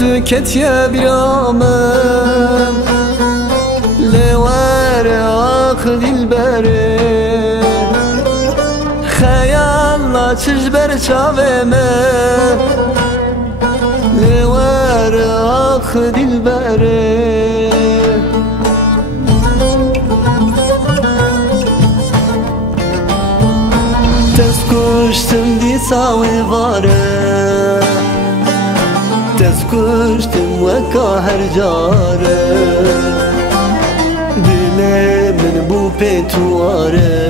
تو کتیه بیرامم لوار آخ دل بره خیال لا چش بر چاومه لوار آخ دل بره دست کشتم دی ساوی واره دست کشتم وکا هر جاره دل من بو پیتواره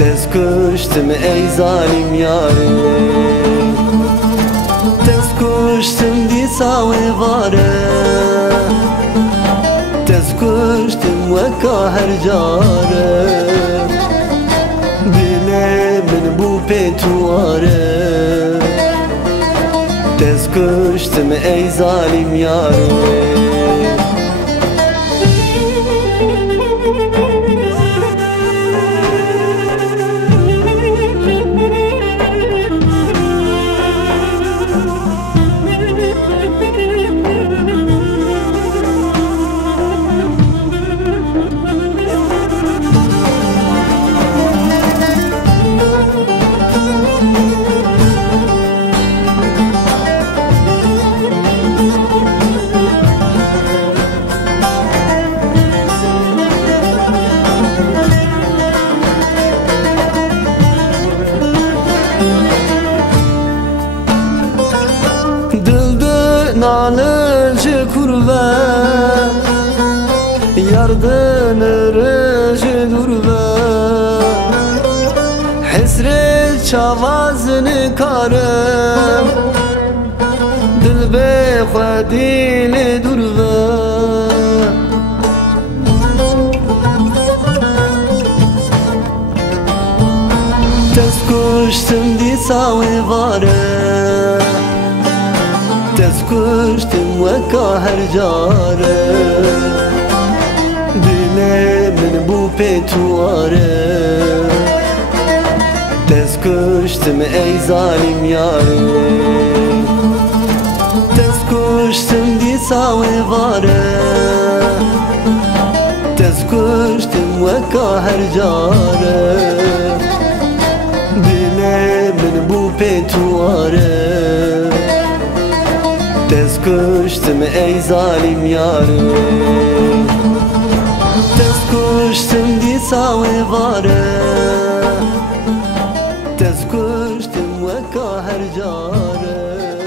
دست کشتم ای ظالم یاره دست کشتم دی ساوی واره دست کشتم وکا هر جاره من بو پیتواره دست کشتم ای ظالم یاره Nalıcı kurve Yardın rıcı durve Hesret çavazını karım Dil be khadili durve Dest kuştum di savi vare دست کشتم وکا هر جاره دل من بو پیتواره دست کشتم ای ظالم یاره دست کشتم دی ساوی واره دست کشتم وکا هر جاره دل من بو پیتواره دست کشتم ای ظالم یاره دست کشتم دی ساوی واره دست کشتم وکا هر جاره